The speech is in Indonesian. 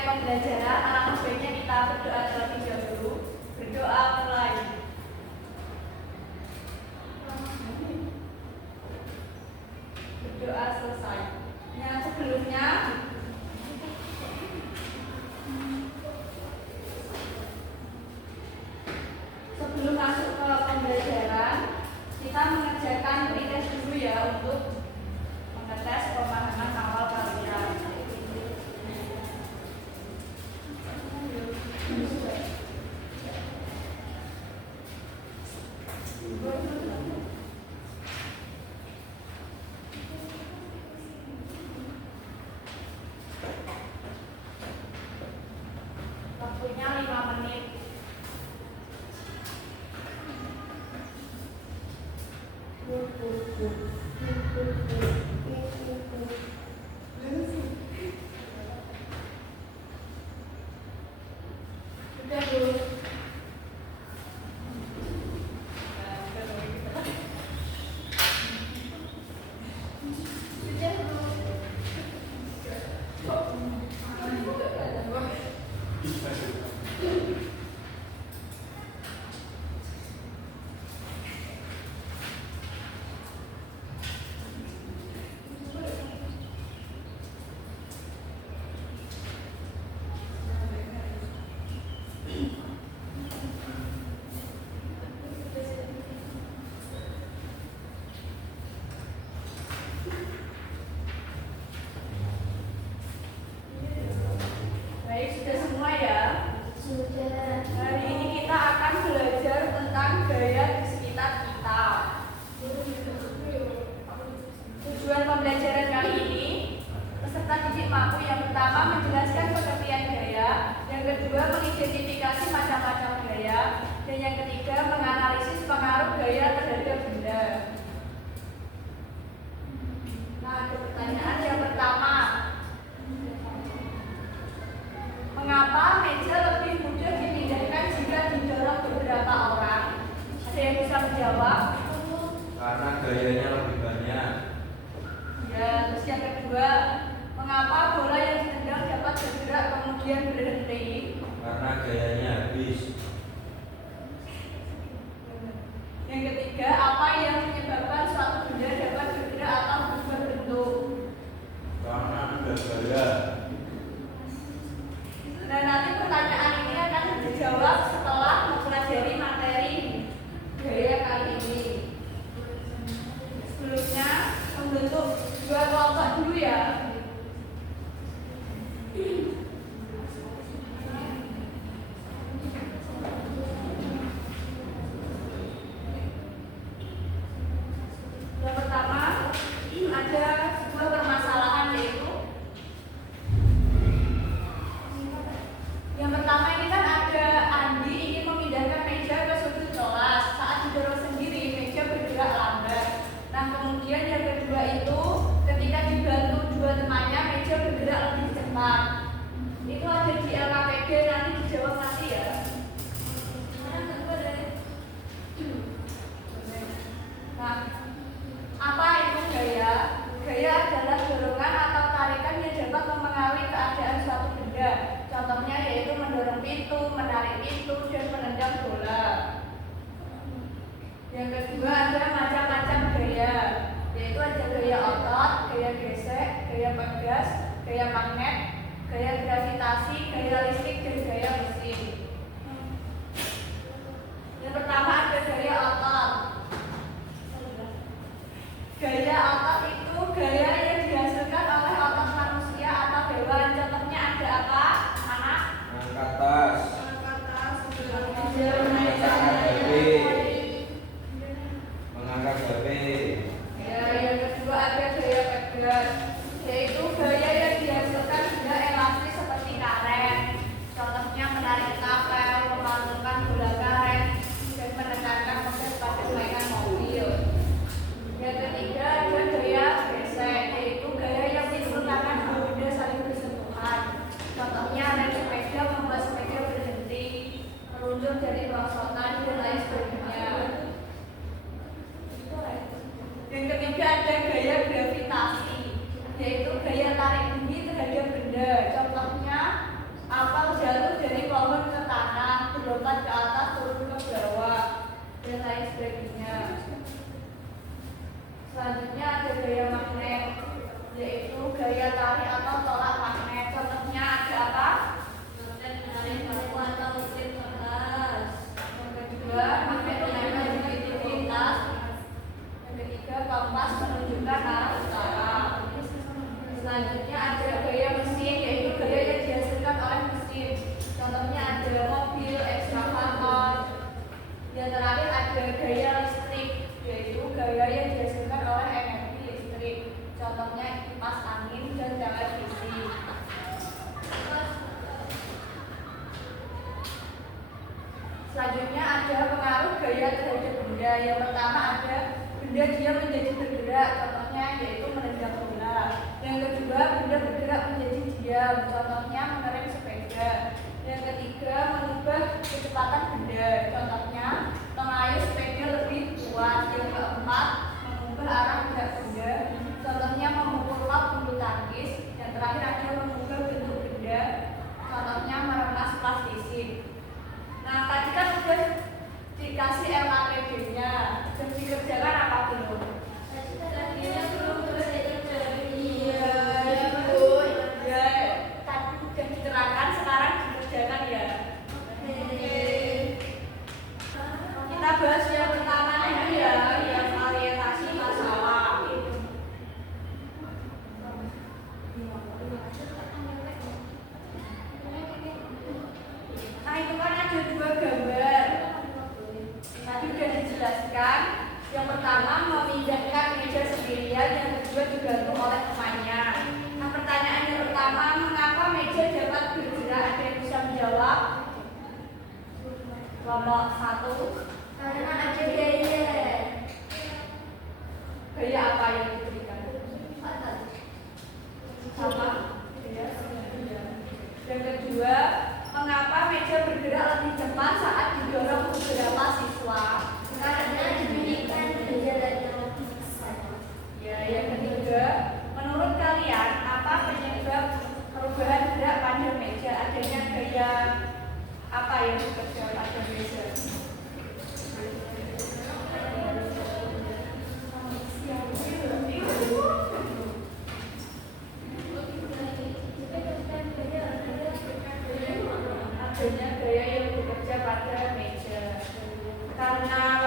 memulai pembelajaran, alangkah baiknya kita berdoa terlebih dahulu. Berdoa mulai. Berdoa selesai. Yang sebelumnya sebelum masuk ke pembelajaran, kita mengerjakan pretest dulu ya untuk mengetes pemahaman awal kalian. Waktunya 5 menit. Sudah, Bu. Baik, sudah semua ya? Sudah. Hari ini kita akan belajar tentang gaya di sekitar kita. Tujuan pembelajaran kali ini, peserta didik mampu yang pertama menjelaskan pengertian gaya, yang kedua mengidentifikasi macam-macam gaya, dan yang ketiga menganalisis pengaruh gaya terhadap benda. Nah, ada pertanyaan yang pertama. Mengapa meja lebih mudah dipindahkan jika didorong beberapa orang? Ada yang bisa menjawab? Karena gayanya lebih banyak. Ya, terus yang kedua, mengapa bola yang ditendang dapat bergerak kemudian berhenti? Karena gayanya habis. Yang ketiga, apa yang menyebabkan suatu benda dapat bergerak atau berubah bentuk? Karena ada gaya. Nah, nanti pertanyaan ini akan dijawab setelah mempelajari materi gaya kali ini. Sebelumnya, membentuk dua kelompok dulu ya. Yang pertama, ada sebuah permasalahan, yaitu yang pertama ini kan ada Andi ingin memindahkan meja ke sudut kelas. Saat didorong sendiri, meja bergerak lambat. Nah, kemudian yang kedua itu ketika dibantu dua temannya, meja bergerak lebih cepat. Itu ada di LKPD, nanti dijawab nanti ya. Nah, apa itu gaya? Gaya adalah dorongan atau tarikan yang dapat mempengaruhi keadaan suatu benda. Contohnya yaitu mendorong pintu, menarik pintu, dan menendang bola. Yang kedua ada macam-macam gaya, yaitu ada gaya otot, gaya gesek, gaya pegas, gaya magnet, gaya gravitasi, gaya listrik, dan gaya mesin. Yang pertama ada gaya otot. Gaya otot itu gaya yang dihasilkan oleh otot manusia atau hewan. Contohnya ada apa? Anak? Angkat tas. Mengangkat HP. Ya, yang kedua ada gaya pegas, yaitu gaya yang dihasilkan benda elastis seperti karet. Contohnya menarik kapel, memantulkan bola karet, dan menekankan pegas pada mainan mobil. Yang ketiga ada gaya gesek, yaitu gaya yang menciptakan dua benda saling bersentuhan. Contohnya rem sepeda membuat sepeda gaya terhadap benda. Yang pertama ada benda diam menjadi bergerak, contohnya yaitu menendang bola. Yang kedua, benda bergerak menjadi diam, contohnya mengerem sepeda. Yang ketiga, mengubah kecepatan benda, contohnya mengayuh sepeda lebih kuat. Yang keempat, mengubah arah gerak benda, contohnya memukul lap bulu tangkis. Yang terakhir ada mengubah bentuk benda, contohnya meremas plastisin. Nah, tadi kan sudah dikasih LKPD-nya, sudah dikerjakan apa belum? Tadinya belum terus dikerjakan. Iya, Bu. Ya, tadi sudah diterangkan, sekarang dikerjakan ya. Kita bahas yang pertama dulu ya, yang orientasi masalah. Nah, itu kan ada dua gambar. Tadi sudah dijelaskan. Yang pertama memindahkan meja sendirian, yang kedua dibantu oleh temannya. Nah, pertanyaan yang pertama, mengapa meja dapat bergerak? Ada yang bisa menjawab? Kelompok 1. Karena ada gaya. Gaya apa yang diberikan? Sama. Yang kedua, mengapa meja bergerak lebih cepat saat didorong beberapa siswa? Karena diberikan berjalan yang lebih besar. Ya, yang ketiga, menurut kalian apa penyebab perubahan gerak pada meja? Adanya gaya apa yang bekerja pada meja? Adanya gaya yang bekerja pada meja. Karena